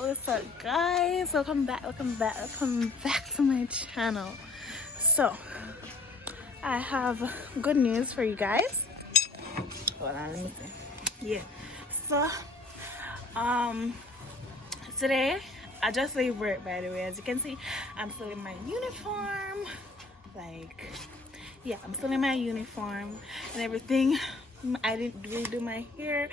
what's up guys? Welcome back to my channel. So I have good news for you guys. Hold on, let me see. Yeah. So today I just leave work, by the way. As you can see, I'm still in my uniform. Like, yeah, I'm still in my uniform and everything. I didn't really do my hair,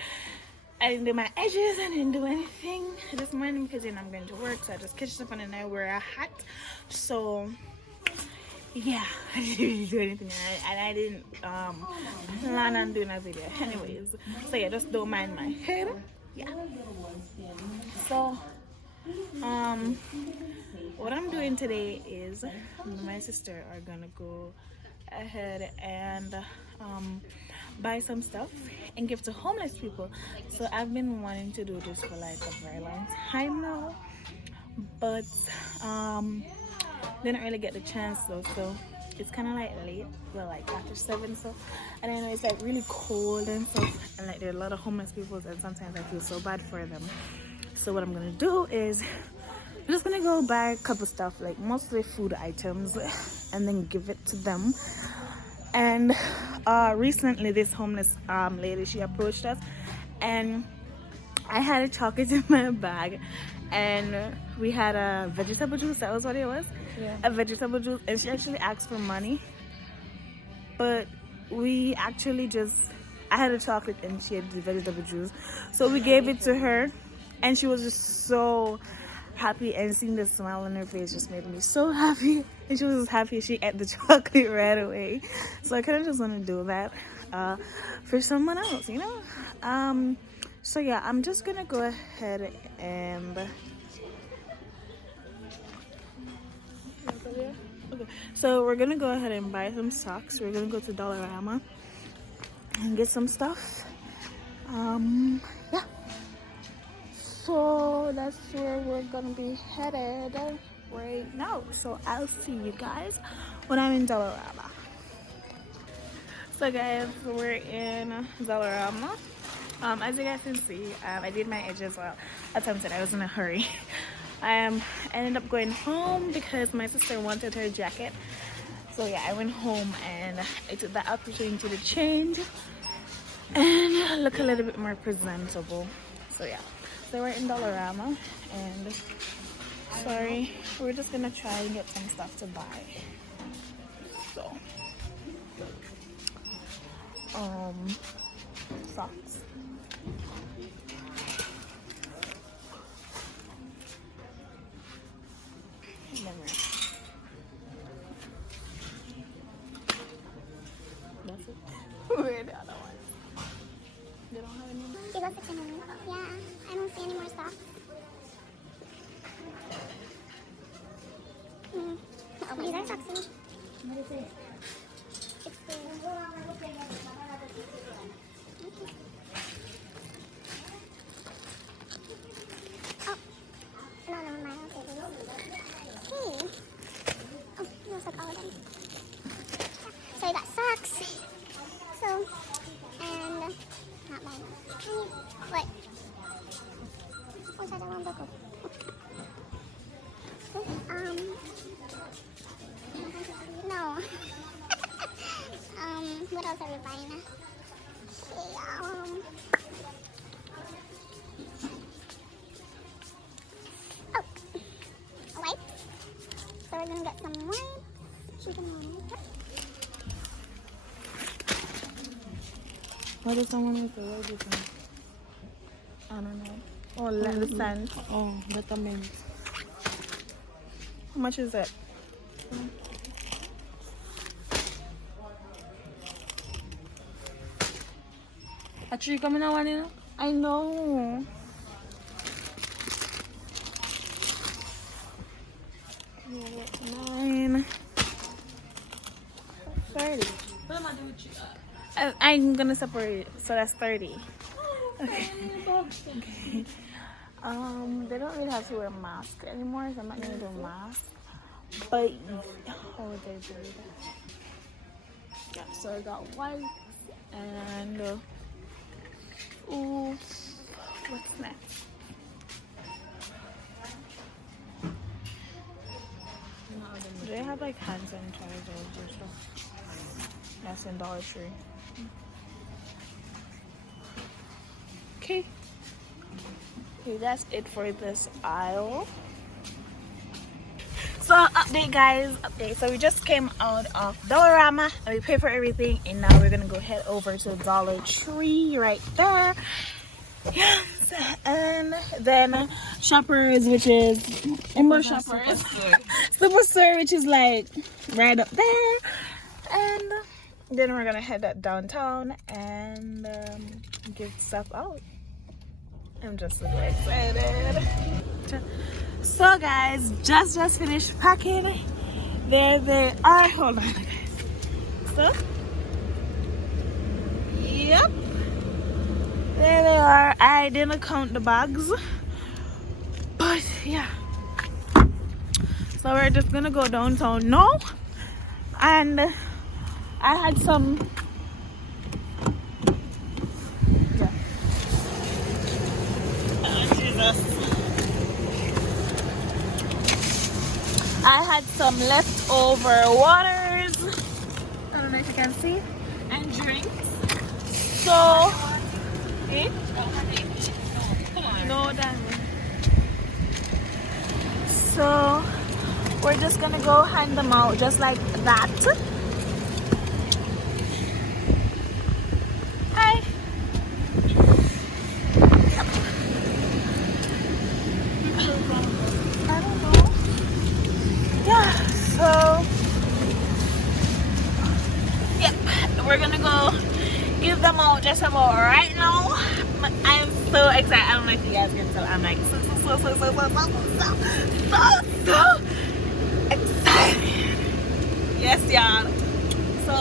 I didn't do my edges, I didn't do anything this morning because I'm going to work. So I just catched up on and I wear a hat. So yeah, I didn't really do anything, and I didn't plan on doing a video anyways. So yeah, just don't mind my hair. Yeah. So what I'm doing today is me and my sister are gonna go ahead and buy some stuff and give to homeless people. So I've been wanting to do this for like a very long time now, but didn't really get the chance though. So it's kind of like late, well, like after 7. So, and I know it's like really cold and stuff, and like there are a lot of homeless people, and sometimes I feel so bad for them. So what I'm gonna do is I'm just gonna go buy a couple stuff, like mostly food items, and then give it to them. And recently this homeless lady, she approached us, and I had a chocolate in my bag, and we had a vegetable juice. That was what it was. Yeah. A vegetable juice, and she actually asked for money, but we actually I had a chocolate and she had the vegetable juice, so we gave it to her, and she was just so happy, and seeing the smile on her face just made me so happy. And she was just happy she ate the chocolate right away. So I kind of just want to do that for someone else, you know. So yeah, I'm just gonna go ahead and okay, so we're gonna go ahead and buy some socks. We're gonna go to Dollarama and get some stuff. Yeah, so that's where we're gonna be headed right now. So I'll see you guys when I'm in Dollarama. So guys, we're in Dollarama. As you guys can see, I did my edges well. Attempted. I was in a hurry. I ended up going home because my sister wanted her jacket. So yeah, I went home and I took that opportunity to change and look a little bit more presentable. So yeah, so we're in Dollarama, and sorry, we're just gonna try and get some stuff to buy. So socks. That's it. Where the other one? They don't have any more? She goes to Kimberly. Yeah, I don't see any more stuff. Oh, these are socks. What is it? It's the... Oh. No, never mind. I'll take it. Hey. Oh, it looks like all of them. So I got socks. So, and not mine. What? What's that one book? No. What else are we buying? Oh, wipes. So we're gonna get some wipes. What is someone with the word? I don't know. Oh, the sand. Oh, vitamins. How much is it? Actually, coming out one, you know? I know. $9. 30. What am I doing with you? I'm gonna separate it, so that's 30. Okay. Okay. They don't really have to wear a mask anymore, so I'm not gonna do a mask. But oh, they do that. Yeah, so I got wipes and ooh, what's next? have like hand sanitizers or stuff. That's in Dollar Tree. Okay. Okay, that's it for this aisle. So update guys, update. So we just came out of Dollarama and we paid for everything, and now we're gonna go head over to Dollar Tree right there. Yes, and then Shoppers, which is more Shoppers, Superstore, which is like right up there, and then we're gonna head up downtown and give stuff out. I'm just so excited. So guys, just finished packing. There they are. Hold on guys. So yep, there they are. I didn't count the bags, but yeah. So we're just gonna go downtown now, and I had some I had some leftover waters, I don't know if you can see, and drinks. So, no damage. So, we're just gonna go hand them out just like that. Hi. I don't know. Yeah, so yep, we're gonna go give them out just about right now. I am so excited. I don't know if you guys can tell. I'm like so excited. Yes, y'all. So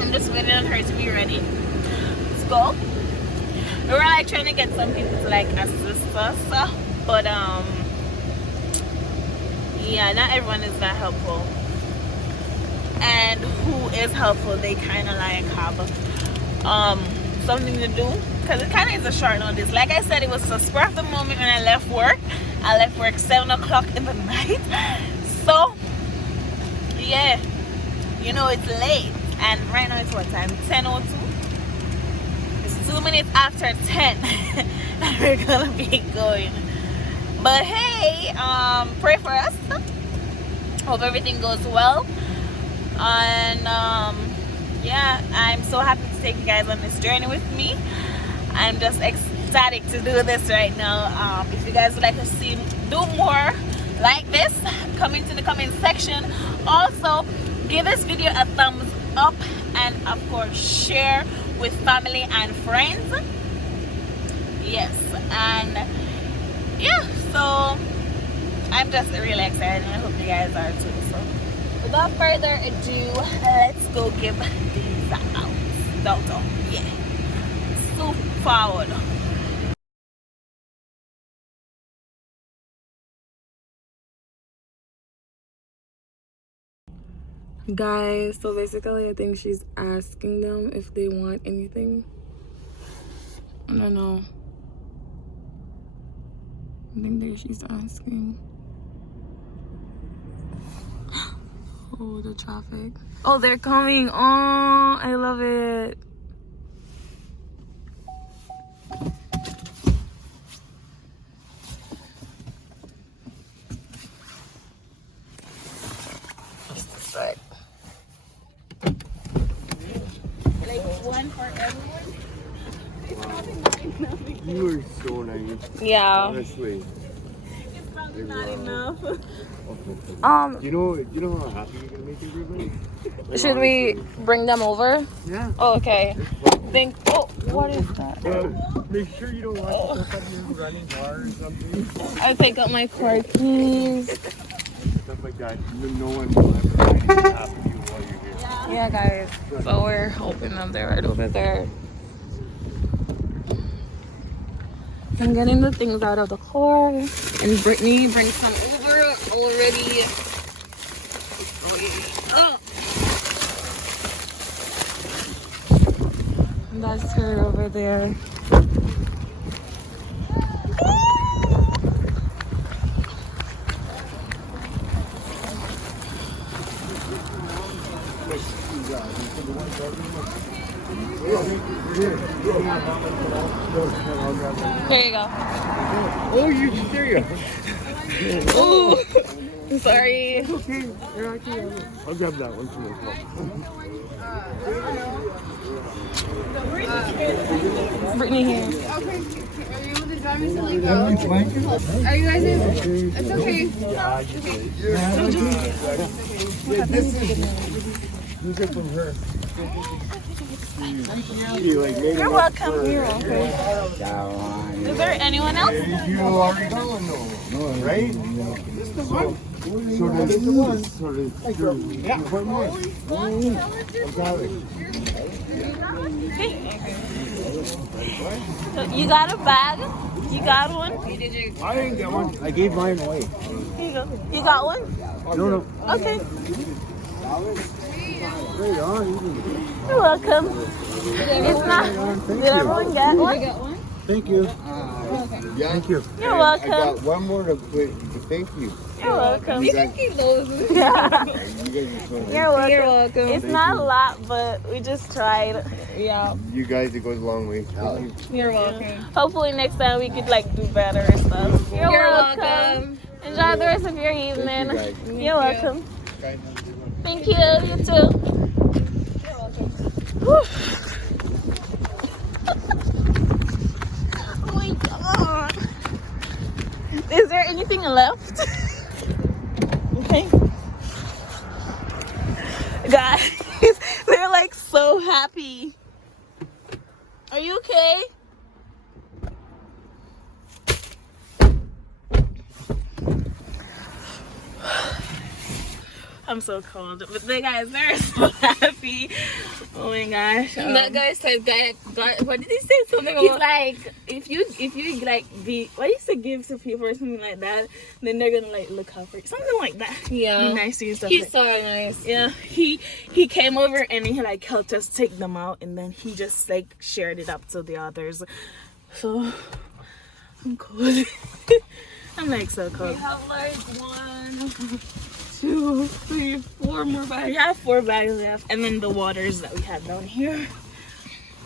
I'm just waiting on her to be ready. Let's go. We were like trying to get some people to like assist us, but yeah, not everyone is that helpful, and who is helpful, they kind of like have something to do, because it kind of is a short notice. Like I said, it was a spur of the moment when I left work. I left work 7 o'clock in the night, so yeah, you know, it's late, and right now it's what time? 10:02. It's 2 minutes after 10 and we're gonna be going. But hey, pray for us. Hope everything goes well. And yeah, I'm so happy to take you guys on this journey with me. I'm just ecstatic to do this right now. If you guys would like to see do more like this, come into the comment section. Also, give this video a thumbs up, and of course share with family and friends. Yes, and yeah, so I'm just really excited, and I hope you guys are too. So without further ado, let's go give these out. Don't. Yeah, so forward. Guys, so basically I think she's asking them if they want anything. I don't know. I think that she's asking. Oh, the traffic. Oh, they're coming. Oh, I love it. Just a sec. Like one for everyone. You are so nice. Yeah. Honestly. It's probably not enough. You know how happy you're gonna make everybody? Like, Should we bring them over? Yeah. Oh, okay. Oh, what is that? Make sure you don't watch stuff on your running car or something. I pick up my car keys. Stuff like that. No one will ever be happy with you while you're here. Yeah, guys. So we're hoping them. They're right over there. I'm getting the things out of the car, and Brittany brings some over already. Oh yeah. Oh. And that's her over there. There you go. Oh, there you go. Ooh. I'm sorry. Okay. I'll grab that one for myself. Brittany here. Are you able to drive me to like Are you guys able? It's okay. These are from her. You're welcome. You're welcome. Is there anyone else? You already know, right? This the one. So there's the one. So there's one more. Got it. So you got a bag? You got one? I didn't get one. I gave mine away. Here you go. You got one? No. Okay. Right on. You're welcome. It's not. Did everyone get one? Thank you. Thank you. You're welcome. I got one more to put. Thank you. You're welcome. You guys, You're welcome. You're welcome. It's not a lot, but we just tried. Yeah. you guys, it goes a long way. Thank you. You're welcome. Hopefully next time we could like do better and stuff. You're welcome. Enjoy the rest of your evening. guys. You're welcome. Okay. Thank you. You too. You're welcome. Oh my god. Is there anything left? Okay. Guys, they're like so happy. Are you okay? I'm so cold, but the guys, they're so happy. Oh my gosh! That guy said that. What did he say? Something He's about. like, if you like be, what do you say, give to people or something like that, then they're gonna like look out for you, something like that. Yeah. Be nice to you, stuff. He's like. so nice. Yeah, he came over and he like helped us take them out, and then he just like shared it up to the others. So I'm cold. I'm like so We cold. have like 1, 2, 3, 4 more bags. We have 4 bags left, and then the waters that we had down here.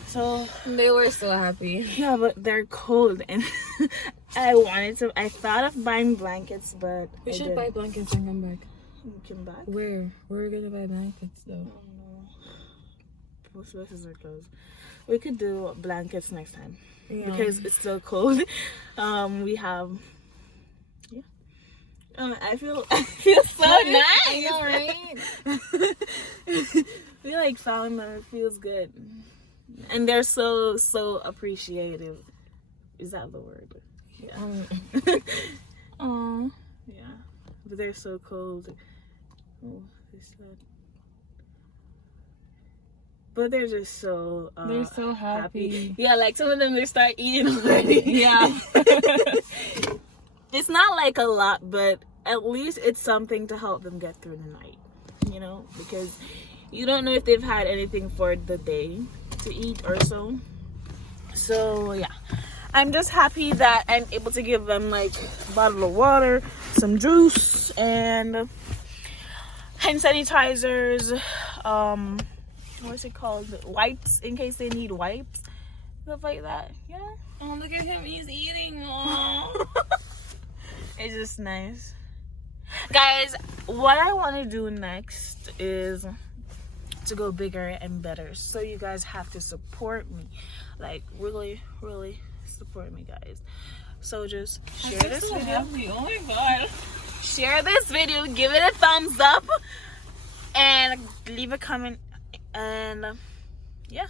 So They were so happy. yeah, but they're cold, and I thought of buying blankets, but We I should didn't. buy blankets and come back. Come back. Where? Where are we gonna buy blankets though? Most places are closed. We could do blankets next time Yeah. because it's still cold. We have. Yeah. I feel so nice. I know, right? We like found them. It feels good, and they're so appreciative. Is that the word? Yeah. Yeah. But they're so cold. Oh, they said. But they're just so They're so happy. Yeah, like some of them they start eating already. Yeah. It's not like a lot, but at least it's something to help them get through the night. You know, because you don't know if they've had anything for the day to eat or so. So yeah. I'm just happy that I'm able to give them like a bottle of water, some juice, and hand sanitizers, what's it called? Wipes, in case they need wipes. Stuff like that. Yeah. Oh, look at him. He's eating. Oh. It's just nice. Guys, what I want to do next is to go bigger and better. So you guys have to support me. Like, really, really support me, guys. So just share this so video. happy. Oh my god. Share this video. Give it a thumbs up. And leave a comment. And yeah.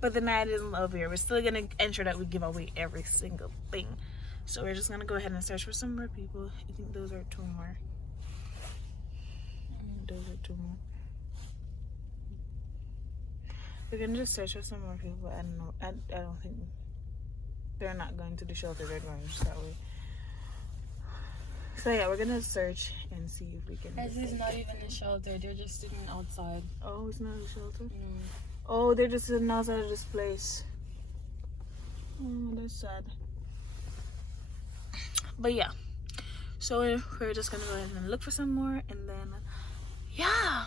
But the night isn't over here. We're still going to ensure that we give away every single thing. So we're just going to go ahead and search for some more people. I think those are 2 more. Those are 2 more. We're going to just search for some more people. I don't know. I don't think they're not going to the shelter. They're going just that way. So yeah, we're going to search and see if we can. Guys, he's not even in shelter. They're just sitting outside. Oh, it's not a shelter? Mm. Oh, they're just sitting outside of this place. Oh, that's sad. But yeah, so we're just gonna go ahead and look for some more, and then yeah.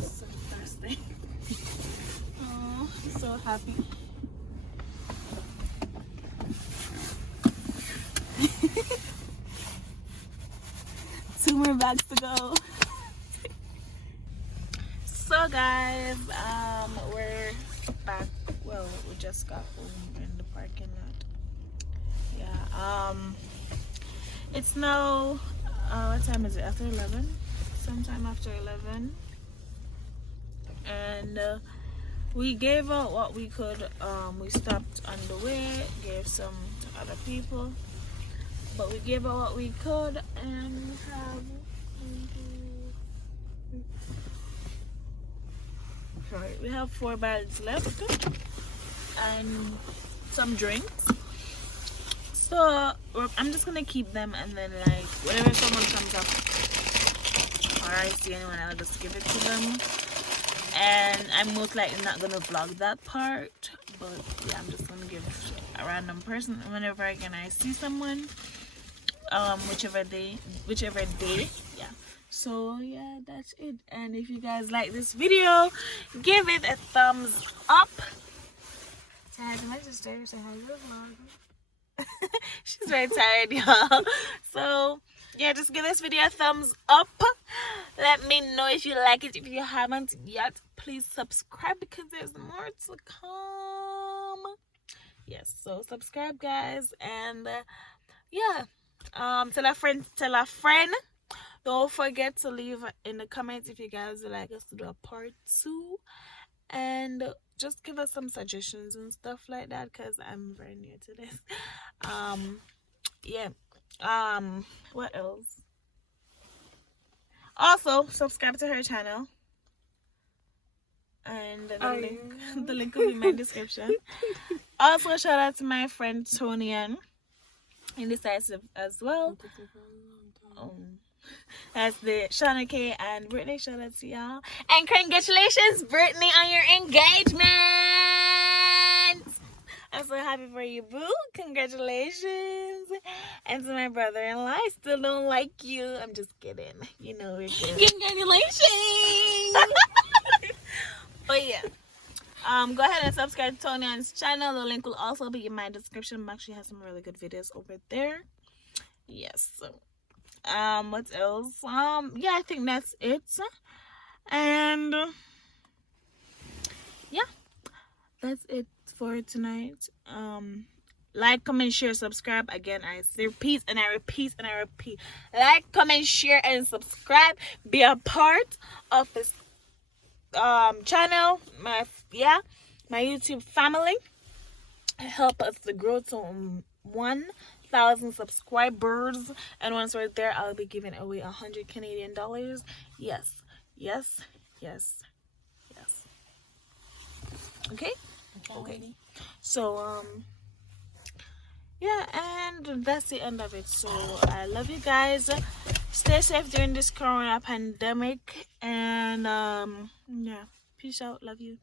So thirsty. Oh, I'm so happy. Two more bags to go. So guys, we're back. Well, we just got home in the parking lot. Yeah. It's now what time is it? After 11? Sometime after 11. And we gave out what we could. We stopped on the way, gave some to other people, but we gave out what we could, and we have we have 4 bags left and some drinks. So I'm just gonna keep them, and then like whenever someone comes up or I see anyone, I'll just give it to them. And I'm most likely not gonna vlog that part, but yeah, I'm just gonna give a random person whenever I see someone, whichever day, yeah. So yeah, that's it. And if you guys like this video, give it a thumbs up. Say hi to my sister. Say hi to the vlog. She's very tired, y'all. So yeah, just give this video a thumbs up. Let me know if you like it. If you haven't yet, please subscribe because there's more to come. Yes, so subscribe guys, and yeah, tell a friend. Don't forget to leave in the comments if you guys would like us to do a part 2, and just give us some suggestions and stuff like that, because I'm very new to this. Yeah. What else? Also, subscribe to her channel, and the link will be in my description. Also, shout out to my friend Tonian, Indecisive as well. That's the Shauna K and Brittany. Shout out to y'all, and congratulations, Brittany, on your engagement. I'm so happy for you, boo. Congratulations. And to my brother-in-law, I still don't like you. I'm just kidding. You know we're good. Congratulations. But yeah. Go ahead and subscribe to Tonian's channel. The link will also be in my description box. She has some really good videos over there. Yes. So, what else? Yeah, I think that's it. And yeah, that's it for tonight. Like, comment, share, subscribe. Again, I repeat and I repeat and I repeat. Like, comment, share, and subscribe. Be a part of this channel, my YouTube family. Help us to grow to 1,000 subscribers, and once we're there, I'll be giving away 100 Canadian dollars. Yes. Okay. So yeah, and that's the end of it. So I love you guys. Stay safe during this corona pandemic, and yeah, peace out. Love you.